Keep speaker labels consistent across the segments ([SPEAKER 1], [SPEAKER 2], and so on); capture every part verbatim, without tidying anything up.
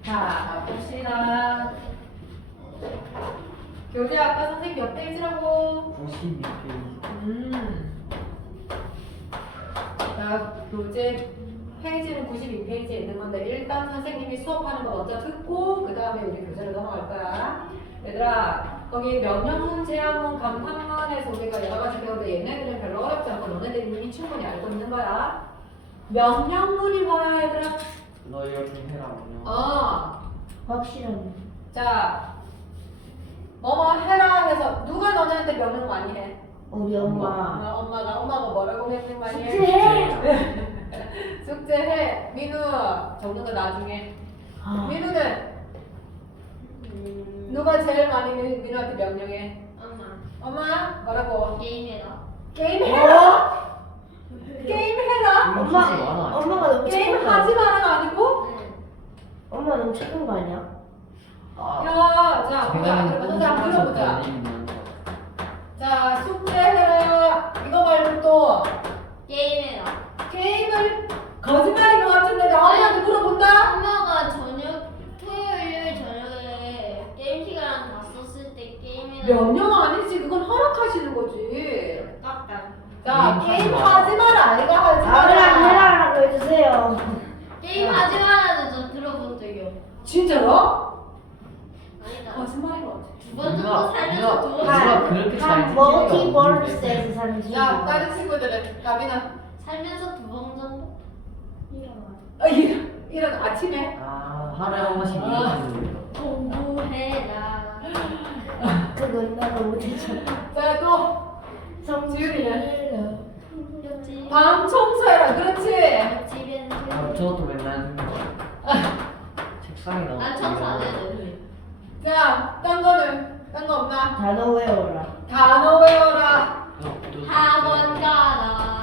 [SPEAKER 1] 자, 봅시다. 교재 아까 선생님 몇 페이지라고?
[SPEAKER 2] 구십이 페이지.
[SPEAKER 1] 음. 자, 교재 페이지는 구십이 페이지에 있는 건데 일단 선생님이 수업하는 거 먼저 듣고 그 다음에 우리 교재로 넘어갈 거야. 얘들아, 거기 명령문, 제한문, 감탄문에서 우리가 여러 가지 배우는데 얘네들은 별로 어렵지 않고 너네들이 이미 충분히 알고 있는 거야. 명령문이 뭐야, 얘들아?
[SPEAKER 2] 너 이렇게 해라. 그냥.
[SPEAKER 1] 어.
[SPEAKER 3] 확실한.
[SPEAKER 1] 자, 뭐뭐 해라 해서 누가 너네한테 명령 많이 해?
[SPEAKER 3] 우리 엄마.
[SPEAKER 1] 엄마, 엄마가 엄마가 뭐라고 명령 많이 해?
[SPEAKER 3] 숙제해.
[SPEAKER 1] 숙제해. 민우 적는 거 나중에.
[SPEAKER 3] 아,
[SPEAKER 1] 민우는 누가 제일 많이 민- 민우한테 명령해?
[SPEAKER 4] 엄마
[SPEAKER 1] 엄마 뭐라고?
[SPEAKER 4] 게임해라.
[SPEAKER 1] 게임 해라. 게임 해라.
[SPEAKER 2] 이거
[SPEAKER 3] 엄마,
[SPEAKER 2] 하지 마라.
[SPEAKER 3] 엄마가 너무
[SPEAKER 1] 게임
[SPEAKER 3] 착한 거
[SPEAKER 1] 하지
[SPEAKER 3] 아니야?
[SPEAKER 1] 마라가 아니고.
[SPEAKER 4] 응.
[SPEAKER 3] 엄마 너무 착한 거 아니야?
[SPEAKER 2] 아,
[SPEAKER 1] 야, 자, 보자.
[SPEAKER 2] 제가
[SPEAKER 1] 그럼 한번 들어보자.
[SPEAKER 2] 는
[SPEAKER 1] 자, 숙제해라. 이거 말고 또
[SPEAKER 4] 게임해라.
[SPEAKER 1] 게임을 거짓말인 것 같은데 나 엄마한테 물어본다.
[SPEAKER 4] 엄마가 저녁 토요일 저녁에 게임 시간 다 썼을 때 게임해라.
[SPEAKER 1] 명령 아니지. 그건 허락하시는 거지.
[SPEAKER 4] 깎다.
[SPEAKER 1] 자,
[SPEAKER 2] 게임
[SPEAKER 1] 게임
[SPEAKER 2] 하지
[SPEAKER 1] 하지 마라. 아이가 하지
[SPEAKER 3] 아무랑
[SPEAKER 1] 마라.
[SPEAKER 3] 해라라고 해주세요.
[SPEAKER 4] 게임 하지 말라는 저 들어본 적이 없어.
[SPEAKER 1] 진짜로?
[SPEAKER 4] 아니다.
[SPEAKER 1] 거짓말인 것 같아.
[SPEAKER 4] 두 번 정도 살면서 두 번.
[SPEAKER 2] 누가 그렇게 잘
[SPEAKER 3] 한 멀티버스에서 사는 친구.
[SPEAKER 1] 야, 다른 친구들은 가비나.
[SPEAKER 4] 살면서 두 번 정도? 일어나.
[SPEAKER 1] 어, 이런 이런 아침에.
[SPEAKER 2] 아, 하루에 한 번씩
[SPEAKER 1] 아.
[SPEAKER 2] 일어나는
[SPEAKER 4] 공부해라.
[SPEAKER 3] 그건 나도 못했잖아.
[SPEAKER 1] 자, 또
[SPEAKER 3] 성지율이야.
[SPEAKER 4] 옆집.
[SPEAKER 1] 방 청소해라. 그렇지.
[SPEAKER 4] 옆집에는.
[SPEAKER 2] 아, 저것도 맨날 하는 거. 책상에 넣어.
[SPEAKER 4] 난 청소 안 해도.
[SPEAKER 1] 자, 딴 거는 딴 거 없나?
[SPEAKER 3] 단어 외워라.
[SPEAKER 1] 단어 외워라.
[SPEAKER 4] 학원 가라.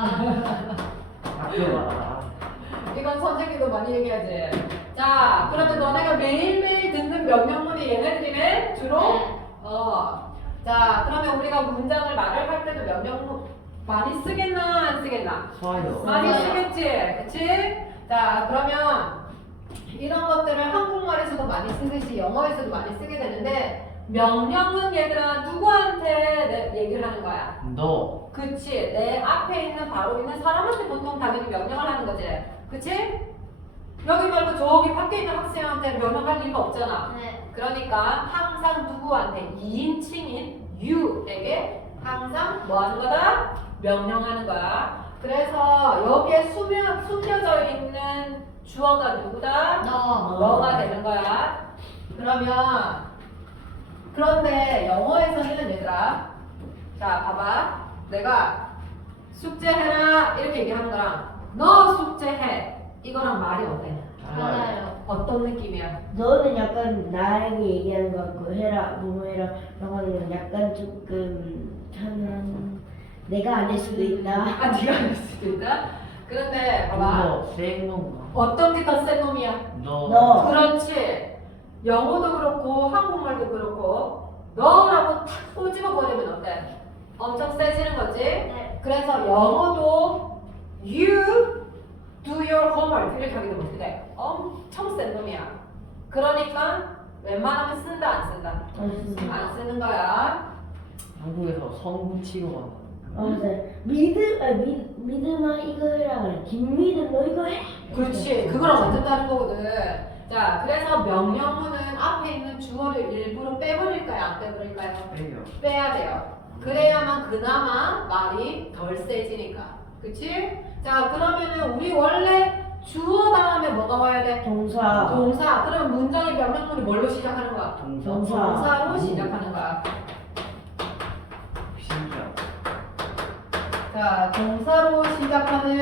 [SPEAKER 2] 학교 가라.
[SPEAKER 1] 이건 선생님도 많이 얘기하지. 자, 그러면 너네가 매일매일 듣는 명령문이 얘네들이네? 주로?
[SPEAKER 4] 네.
[SPEAKER 1] 어. 자, 그러면 우리가 문장을 말을 할 때도 명령문 많이 쓰겠나? 안 쓰겠나?
[SPEAKER 2] 좋아요.
[SPEAKER 1] 많이
[SPEAKER 4] 써요.
[SPEAKER 1] 쓰겠지? 그치? 자, 그러면 이런 것들을 한국말에서도 많이 쓰듯이 영어에서도 많이 쓰게 되는데 명령은 얘들아 누구한테 내 얘기를 하는 거야?
[SPEAKER 2] 너.
[SPEAKER 1] 그치? 내 앞에 있는 바로 있는 사람한테 보통 당연히 명령을 하는 거지. 그치? 여기 말고 저기 밖에 있는 학생한테 명령할 리가 없잖아.
[SPEAKER 4] 네.
[SPEAKER 1] 그러니까 항상 누구한테 이인칭인 you에게 항상 뭐 하는 거다? 명령하는 거야. 그래서 여기에 숨여, 숨겨져 있는 주어가 누구다?
[SPEAKER 4] 너.
[SPEAKER 1] 너가 되는 거야. 그러면 그런데 영어에서는 얘들아, 자 봐봐, 내가 숙제해라 이렇게 얘기하는 거랑 너 숙제해 이거랑 말이 어때?
[SPEAKER 4] 알아요.
[SPEAKER 1] 어떤 느낌이야?
[SPEAKER 3] 너는 약간 나에게 얘기하는 것 같고 해라 뭐 해라 라고 하는 건 약간 조금 편한 내가 안 할 수도 있다.
[SPEAKER 1] 아 네가 알 수도 있다. 그런데 봐봐,
[SPEAKER 2] 너. 센 놈가.
[SPEAKER 1] 어떤 게 더 센 놈이야?
[SPEAKER 2] 너.
[SPEAKER 3] 너.
[SPEAKER 1] 그렇지. 영어도 그렇고 한국말도 그렇고 너라고 탁 꼬집어 버리면 어때? 엄청 세지는 거지.
[SPEAKER 4] 네.
[SPEAKER 1] 그래서 영어도 you do your homework 이렇게 하게 되면 어떻게 돼? 엄청 센 놈이야. 그러니까 웬만하면 쓴다 안 쓴다?
[SPEAKER 3] 안 쓰는
[SPEAKER 1] 안 쓰는 거야.
[SPEAKER 2] 한국에서 성 붙이고 막.
[SPEAKER 3] 어, 맞아. 믿음, 아, 믿, 믿음아 이거 해라 그래. 김믿음 너 이거 해.
[SPEAKER 1] 그렇지. 그거랑 완전 다른 거거든. 자, 그래서 명령문은 앞에 있는 주어를 일부러 빼버릴까요? 안 빼버릴까요?
[SPEAKER 2] 빼요.
[SPEAKER 1] 빼야 돼요. 그래야만 그나마 말이 덜 세지니까. 그치? 자, 그러면은 우리 원래 주어 다음에 뭐가 와야 돼?
[SPEAKER 3] 동사.
[SPEAKER 1] 동사. 그러면 문장의 명령문이 뭘로 시작하는 거야?
[SPEAKER 2] 동사.
[SPEAKER 3] 동사.
[SPEAKER 1] 동사로 시작하는 거야.
[SPEAKER 2] 신기하다.
[SPEAKER 1] 자, 동사로 시작하는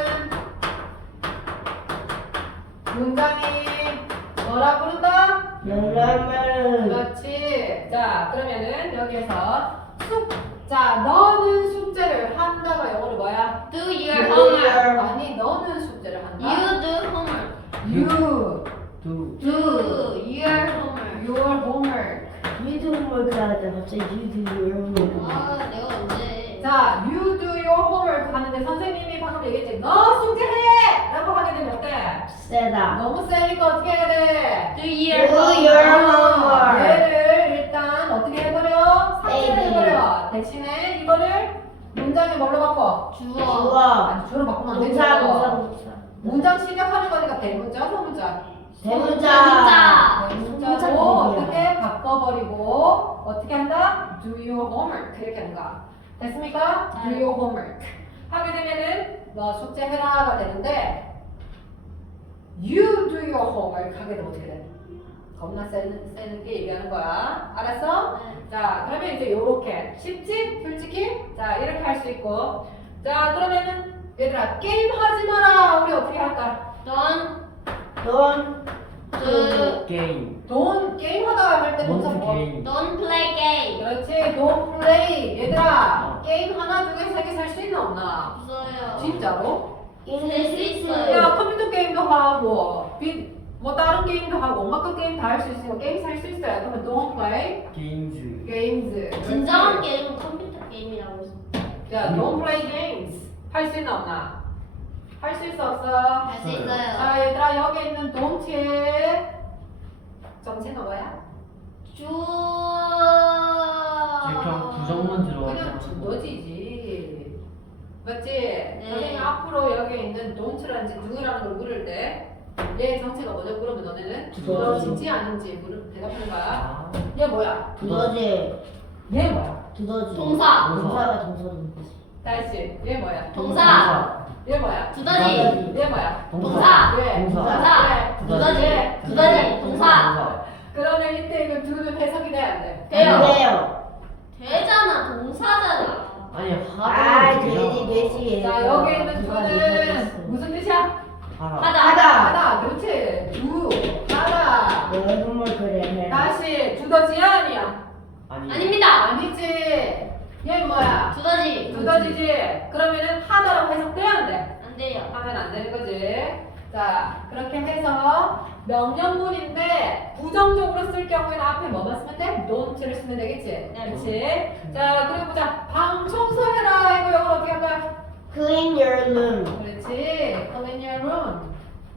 [SPEAKER 1] 문장이 뭐라 부른다?
[SPEAKER 3] 명령은
[SPEAKER 1] 그렇지. 자, 그러면은 여기에서 숙. 자, 너는 숙제를 한다가 영어로 뭐야?
[SPEAKER 4] Do your homework.
[SPEAKER 1] 아니, 너는 숙제를 한다.
[SPEAKER 4] You do homework.
[SPEAKER 1] You
[SPEAKER 2] 두.
[SPEAKER 4] Do your homework.
[SPEAKER 1] your homework.
[SPEAKER 3] 믿음 뭘 그러다 갑자기 유도 이런 거.
[SPEAKER 4] 아, 내가 언제?
[SPEAKER 1] 자, you do your homework 하는데 선생님이 방금 얘기했지. 너 숙제해! 라고 하게 되면 어때?
[SPEAKER 3] 세다.
[SPEAKER 1] 너무 세니까 어떻게 해야 돼?
[SPEAKER 4] Do your
[SPEAKER 3] Do your
[SPEAKER 4] homework.
[SPEAKER 3] homework.
[SPEAKER 1] 얘를 일단 어떻게 해버려? 삭제를
[SPEAKER 3] A.
[SPEAKER 1] 해버려. 대신에 이거를 문장에 뭘로 바꿔?
[SPEAKER 4] 주어.
[SPEAKER 3] 주어.
[SPEAKER 1] 아니 주로 바꾸면 안 되죠.
[SPEAKER 3] 동사 동사 동사.
[SPEAKER 1] 문장 시작하는 거니까 대문자, 소문자.
[SPEAKER 3] 대문자.
[SPEAKER 4] 대문자.
[SPEAKER 1] 대문자로 어떻게 바꿔버리고 어떻게 한다? Do your homework 이렇게 하는 거야. 됐습니까? Do
[SPEAKER 4] 네.
[SPEAKER 1] your homework 하게 되면은 너 숙제해라가 되는데 You do your homework 하게 되면 어떻게 돼? 겁나 세는, 세는 게 얘기하는 거야. 알았어?
[SPEAKER 4] 네.
[SPEAKER 1] 자 그러면 이제 요렇게 쉽지? 솔직히? 자 이렇게 할 수 있고 자 그러면은 얘들아 게임 하지 마라 우리 어떻게 할까?
[SPEAKER 4] Don't
[SPEAKER 3] Don't
[SPEAKER 4] do
[SPEAKER 2] 게임.
[SPEAKER 1] 돈 게임 하다가 할 때 동사
[SPEAKER 2] 원투
[SPEAKER 1] 뭐?
[SPEAKER 2] 게임.
[SPEAKER 4] don't play game.
[SPEAKER 1] 그렇지 don't play 얘들아 게임 하나 두 개 세 개 살 수 있나 없나?
[SPEAKER 4] 없어요.
[SPEAKER 1] 진짜로?
[SPEAKER 4] 수 있어요.
[SPEAKER 1] 야 컴퓨터 게임도 하고 비, 뭐 다른 게임도 하고 온갖 게임 다 할 수 있으니까 게임 살 수 있어요. 그러면 don't play
[SPEAKER 2] 게임즈.
[SPEAKER 1] games
[SPEAKER 4] 진정한 게임은 컴퓨터 게임이라고 했어.
[SPEAKER 1] 자 don't play games 할 수 있나 없나? 할 수 있어 없어?
[SPEAKER 4] 할 수
[SPEAKER 2] 네.
[SPEAKER 4] 있어요.
[SPEAKER 1] 자 얘들아 여기 있는 don't의 정체는 뭐야?
[SPEAKER 4] 주어.
[SPEAKER 2] 그냥 부정만
[SPEAKER 1] 그냥
[SPEAKER 2] 들어가면
[SPEAKER 1] 두더지지 맞지?
[SPEAKER 4] 네.
[SPEAKER 1] 선생님 앞으로 여기 있는 don't라는지 do라는 걸 물을 때 얘 정체가 뭐죠? 그러면 너네는
[SPEAKER 3] 두더지.
[SPEAKER 1] 두더지인지 아닌지 물을 대답하는 거야
[SPEAKER 2] 아,
[SPEAKER 1] 얘 뭐야?
[SPEAKER 3] 두더지.
[SPEAKER 1] 얘 뭐야?
[SPEAKER 3] 두더지.
[SPEAKER 4] 동사.
[SPEAKER 3] 동사가 동사도
[SPEAKER 1] 다시 얘 뭐야?
[SPEAKER 4] 동사.
[SPEAKER 1] 얘 뭐야?
[SPEAKER 4] 두더지.
[SPEAKER 1] 얘 뭐야?
[SPEAKER 4] 동사.
[SPEAKER 1] 왜?
[SPEAKER 2] 동사.
[SPEAKER 4] 동사.
[SPEAKER 2] 두더지.
[SPEAKER 1] 왜?
[SPEAKER 4] 두더지. 동사.
[SPEAKER 1] 그러면 이때 이거 두는 해석이 돼야 안 돼?
[SPEAKER 4] 돼요.
[SPEAKER 3] 돼요.
[SPEAKER 4] 되잖아. 동사잖아.
[SPEAKER 2] 아니
[SPEAKER 3] 아
[SPEAKER 2] 하다.
[SPEAKER 3] 돼지 돼지.
[SPEAKER 1] 자 여기 있는 두는 무슨 뜻이야?
[SPEAKER 2] 하다.
[SPEAKER 4] 하다.
[SPEAKER 3] 하다.
[SPEAKER 1] 하다 그렇지 두 하다
[SPEAKER 3] 내 선물 그래 해라.
[SPEAKER 1] 다시 두더지야 아니야?
[SPEAKER 2] 아니.
[SPEAKER 4] 아닙니다.
[SPEAKER 1] 아니지 얘 뭐야?
[SPEAKER 4] 두더지.
[SPEAKER 1] 두더지지 그러면은 하다라고 해석돼야 안 돼?
[SPEAKER 4] 안 돼요.
[SPEAKER 1] 하면 안 되는 거지. 자, 그렇게 해서 명령문인데 부정적으로 쓸 경우에는 앞에 뭐만 쓰면 돼? don't를 쓰면 되겠지? 그렇지? 자, 그리고 보자. 방 청소해라. 이거 영어로 어떻게 할 거야?
[SPEAKER 3] Clean your room.
[SPEAKER 1] 그렇지. Clean your room.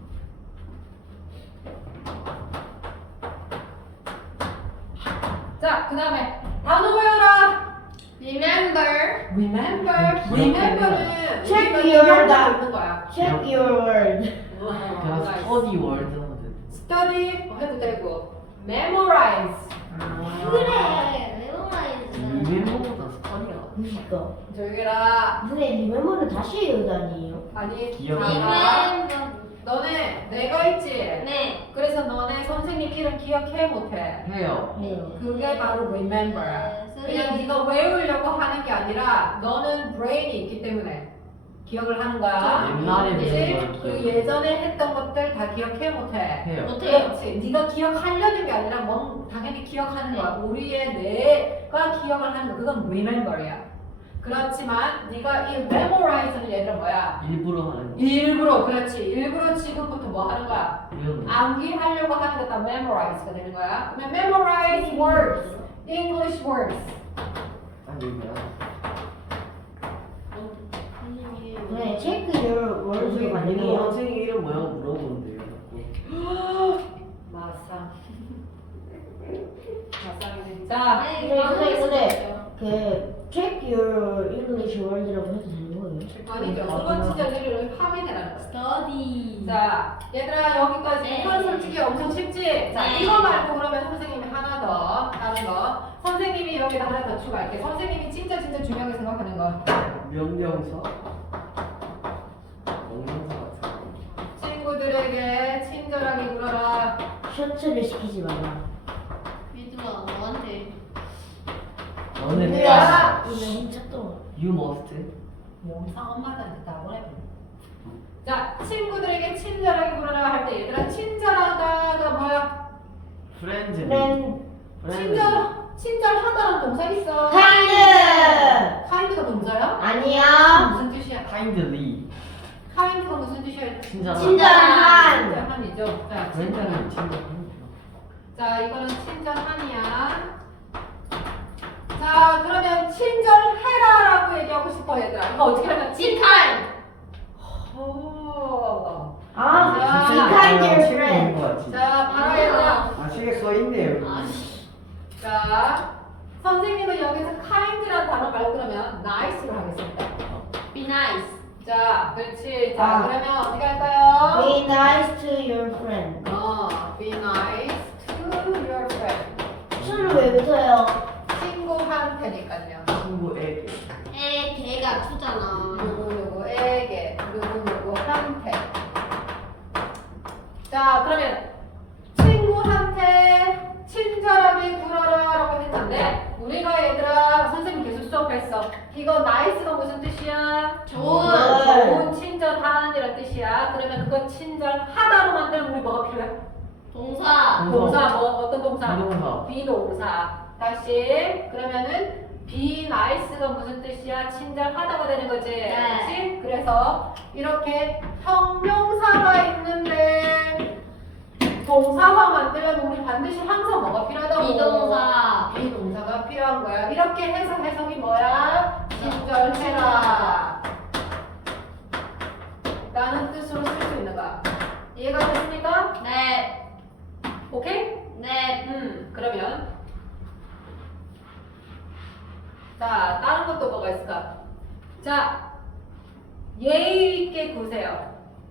[SPEAKER 1] 자, 그 다음에 단어 외워라.
[SPEAKER 4] Remember.
[SPEAKER 1] Remember. Remember는
[SPEAKER 3] Check
[SPEAKER 1] 우리가
[SPEAKER 3] your
[SPEAKER 1] 기억하고
[SPEAKER 3] da-
[SPEAKER 1] 있는 거야.
[SPEAKER 3] Check your word.
[SPEAKER 2] 그냥
[SPEAKER 1] 나이스.
[SPEAKER 2] 스터디 월드 하면 돼.
[SPEAKER 1] study 뭐 해도 되고 memorize
[SPEAKER 4] 그래. 메모라이즈.
[SPEAKER 2] 리멤버보다 스터디가
[SPEAKER 3] 이거.
[SPEAKER 1] 조용히 해라
[SPEAKER 3] 선생님 리멤버는 다시 외우다니요.
[SPEAKER 1] 아니
[SPEAKER 2] 기억이
[SPEAKER 1] 자,
[SPEAKER 4] Remember.
[SPEAKER 1] 너네 내가 있지
[SPEAKER 4] 네.
[SPEAKER 1] 그래서 너네 선생님 이름 기억해 못해
[SPEAKER 2] 해요.
[SPEAKER 3] 해요.
[SPEAKER 1] 그게 바로 remember야
[SPEAKER 4] 네,
[SPEAKER 1] 그냥
[SPEAKER 4] 선생님.
[SPEAKER 1] 네가 외우려고 하는 게 아니라 너는 brain이 있기 때문에 기억을 하는 거야
[SPEAKER 2] 옛날에
[SPEAKER 1] 그치?
[SPEAKER 2] 배운 걸
[SPEAKER 1] 그
[SPEAKER 2] 기억.
[SPEAKER 1] 예전에 했던 것들 다 기억해 못해
[SPEAKER 2] 해요.
[SPEAKER 4] 못해요.
[SPEAKER 1] 그렇지. 네가 기억하려는 게 아니라 뭐 당연히 기억하는 거야. 우리의 뇌가 기억을 하는 거. 그건 remember야. 그렇지만 네가 이 memorize는 얘들은 뭐야?
[SPEAKER 2] 일부러 하는 거.
[SPEAKER 1] 일부러 그렇지. 일부러 지금부터 뭐 하는 거야?
[SPEAKER 2] 외우는 거.
[SPEAKER 1] 암기하려고 하는 거 다 memorize가 되는 거야. 그러면 memorize words, English words.
[SPEAKER 2] 아니 여기야.
[SPEAKER 3] 네, check your words로
[SPEAKER 2] 선생님
[SPEAKER 3] 가능해요.
[SPEAKER 2] 선생님 이름 뭐냐고 물어보는데요. 자꾸.
[SPEAKER 1] 마상. 마상이네. 자,
[SPEAKER 4] 아니,
[SPEAKER 3] 네,
[SPEAKER 4] 방금
[SPEAKER 3] 근데 근데
[SPEAKER 4] 했었죠.
[SPEAKER 3] 그 check your English word라고 해도 되는 거예요?
[SPEAKER 1] 아니죠. 그건 진짜 내를 파괴되라는 거야.
[SPEAKER 4] Study.
[SPEAKER 1] 자, 얘들아 여기까지
[SPEAKER 4] 네.
[SPEAKER 1] 이건 솔직히 엄청 쉽지? 자,
[SPEAKER 4] 네.
[SPEAKER 1] 이거 말고 그러면 선생님이 하나 더 다른 거 선생님이 여기다 하나 더 추가할게 선생님이 진짜 진짜 중요하게 생각하는 거
[SPEAKER 2] 명령사. 명령사 같은 거.
[SPEAKER 1] 친구들에게 친절하게 물어라
[SPEAKER 3] 셔츠를 시키지 마라.
[SPEAKER 4] 얘들아, 너한테.
[SPEAKER 2] 너는
[SPEAKER 1] 네.
[SPEAKER 2] 해야.
[SPEAKER 3] 이거 진짜 또.
[SPEAKER 2] You must.
[SPEAKER 1] 영상 엄마한테 다 보내 자, 친구들에게 친절하게 물어라 할 때 얘들아 친절하다가 뭐야?
[SPEAKER 2] Friendly.
[SPEAKER 3] friend,
[SPEAKER 1] 친절, 친절하다라는 동사 있어
[SPEAKER 3] kind.
[SPEAKER 1] kind가 동사야?
[SPEAKER 3] 아니야.
[SPEAKER 1] 무슨 뜻이야?
[SPEAKER 2] Kindly.
[SPEAKER 1] kind가 무슨 뜻이야?
[SPEAKER 2] 친절한.
[SPEAKER 3] 친절한.
[SPEAKER 1] 친절한이죠 자,
[SPEAKER 2] friendly는
[SPEAKER 1] 친절한
[SPEAKER 2] 친절한.
[SPEAKER 1] 자, 이거는 친절한이야. 자, 그러면 친절해라라고 얘기하고 싶어, 얘들아. 이거 어떻게 하면
[SPEAKER 4] Be kind.
[SPEAKER 1] 호.
[SPEAKER 3] 아,
[SPEAKER 1] 자,
[SPEAKER 3] be kind your friend.
[SPEAKER 1] 자, 바로 얘들아.
[SPEAKER 2] 책에 써 있네요.
[SPEAKER 4] 아씨.
[SPEAKER 1] 자, 선생님은 여기서 kind라는 단어 말 그러면 nice로 하겠습니다.
[SPEAKER 4] Be nice.
[SPEAKER 1] 자, 그렇지. 자,
[SPEAKER 3] 아.
[SPEAKER 1] 그러면 어떻게 할까요?
[SPEAKER 3] Be nice to your friend.
[SPEAKER 1] 어, be nice to your friend.
[SPEAKER 3] 술을 왜 붙어요?
[SPEAKER 1] 친구한테니까요.
[SPEAKER 2] 친구에게.
[SPEAKER 4] 에 걔가 투잖아.
[SPEAKER 1] 누구 누구에게, 누구 누구한테. 자, 그러면 친구한테 친절하게 굴어라라고 했는데 우리가 얘들아 선생님 계속 수업했어. 이거 nice가 무슨 뜻이야?
[SPEAKER 4] 좋은.
[SPEAKER 1] 좋은, 친절한 이런 뜻이야. 그러면 그거 친절하다로 만들면 우리 뭐가 필요해?
[SPEAKER 4] 동사.
[SPEAKER 2] 동사.
[SPEAKER 1] 동사 뭐 어떤 동사?
[SPEAKER 2] 비동사.
[SPEAKER 1] 비동사. 다시 그러면은 be nice가 무슨 뜻이야? 친절하다가 되는 거지.
[SPEAKER 4] 네.
[SPEAKER 1] 그렇지? 그래서 이렇게 형용사가 있는데 동사화 만들려면 우리 반드시 항상 뭐가 필요하다고?
[SPEAKER 4] 비동사.
[SPEAKER 1] 비동사가 필요한 거야. 이렇게 해서 해석이 뭐야? 친절해라 라는 뜻으로 쓸 수 있는 거야. 이해가 됐습니까?
[SPEAKER 4] 네.
[SPEAKER 1] 오케이?
[SPEAKER 4] 네.
[SPEAKER 1] 음, 그러면 자, 다른 것도 뭐가 있을까? 자, 예의 있게 구세요.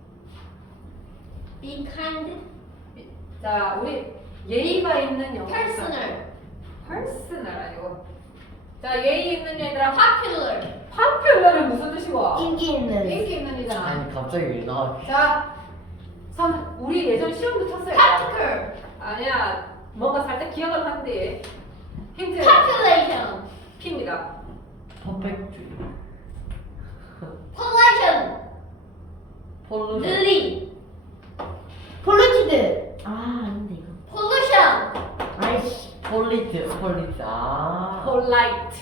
[SPEAKER 4] Be kind.
[SPEAKER 1] 자, 우리 예의가 있는 영어.
[SPEAKER 4] Personal.
[SPEAKER 1] personal 아니고. 자, 예의 있는 얘들아.
[SPEAKER 4] Popular.
[SPEAKER 1] popular은 무슨 뜻이고?
[SPEAKER 3] 인기 있는.
[SPEAKER 1] 인기 있는 이잖아.
[SPEAKER 2] 아니 갑자기 왜 나와?
[SPEAKER 1] 자, 선 우리 예전 시험도 쳤어요.
[SPEAKER 4] Practical.
[SPEAKER 1] 아니야, 뭔가 살짝 기억을 하는데 힌트
[SPEAKER 4] Population.
[SPEAKER 1] P입니다.
[SPEAKER 2] 퍼펙트주의.
[SPEAKER 4] Pollution.
[SPEAKER 2] 폴루션.
[SPEAKER 4] Lily.
[SPEAKER 3] 폴리티드. 아 아닌데 이거.
[SPEAKER 4] Pollution.
[SPEAKER 3] 아이씨.
[SPEAKER 2] 폴리트. 폴리트. 아.
[SPEAKER 1] polite.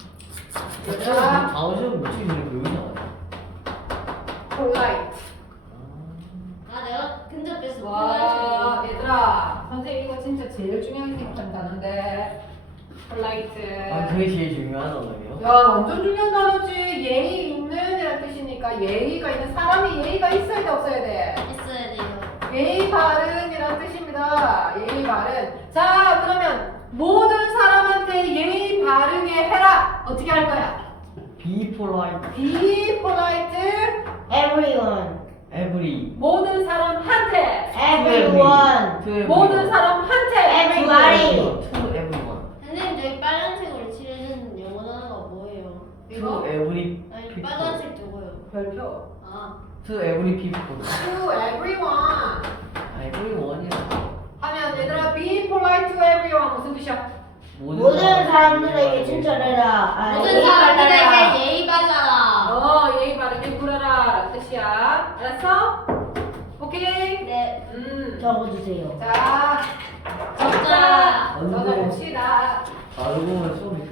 [SPEAKER 2] 자, 다음 시험 며칠 있는 거 여기 나와요.
[SPEAKER 1] polite.
[SPEAKER 4] 아 내가 근접해서
[SPEAKER 1] 와,
[SPEAKER 4] pollution.
[SPEAKER 1] 얘들아, 선생님 이거 진짜 제일 중요하게 생각한다는데 polite.
[SPEAKER 2] 아, 그게 제일 중요한 언어예요.
[SPEAKER 1] 야, 완전 중요한 단어지. 예의 있는 이란 뜻이니까 예의가 있는 사람이 예의가 있어야 돼 없어야 돼?
[SPEAKER 4] 있어야 돼요.
[SPEAKER 1] 예의 바른이란 뜻입니다. 예의 바른. 자, 그러면 모든 사람한테 예의 바르게 해라. 어떻게 할 거야?
[SPEAKER 2] Be polite.
[SPEAKER 1] Be polite.
[SPEAKER 3] Everyone.
[SPEAKER 2] Every.
[SPEAKER 1] 모든 사람한테.
[SPEAKER 3] Everyone.
[SPEAKER 2] To everyone.
[SPEAKER 1] 모든 사람한테.
[SPEAKER 3] Everybody.
[SPEAKER 2] To everyone.
[SPEAKER 4] 선생님 저희 빨간색으로 칠해주는 영어 단어가 뭐예요?
[SPEAKER 1] 이거
[SPEAKER 2] To every
[SPEAKER 4] 아니
[SPEAKER 2] people.
[SPEAKER 4] 빨간색 저거요.
[SPEAKER 1] 별표.
[SPEAKER 4] 아.
[SPEAKER 2] To every people.
[SPEAKER 1] To everyone.
[SPEAKER 2] everyone이라.
[SPEAKER 1] 하면 얘들아 be polite to everyone 무슨 뜻이야?
[SPEAKER 3] 모든 사람들에게 친절해라. 아,
[SPEAKER 4] 모든
[SPEAKER 3] 예의 바라라.
[SPEAKER 4] 사람들에게 예의 발라라.
[SPEAKER 1] 어, 예의 바르게 굴어라 라는 뜻이야. 알았어? 오케이?
[SPEAKER 4] 네.
[SPEAKER 1] 음.
[SPEAKER 3] 적어주세요.
[SPEAKER 1] 자,
[SPEAKER 4] 적자.
[SPEAKER 1] 적자. 적어봅시다.
[SPEAKER 2] 알고 보면 수업이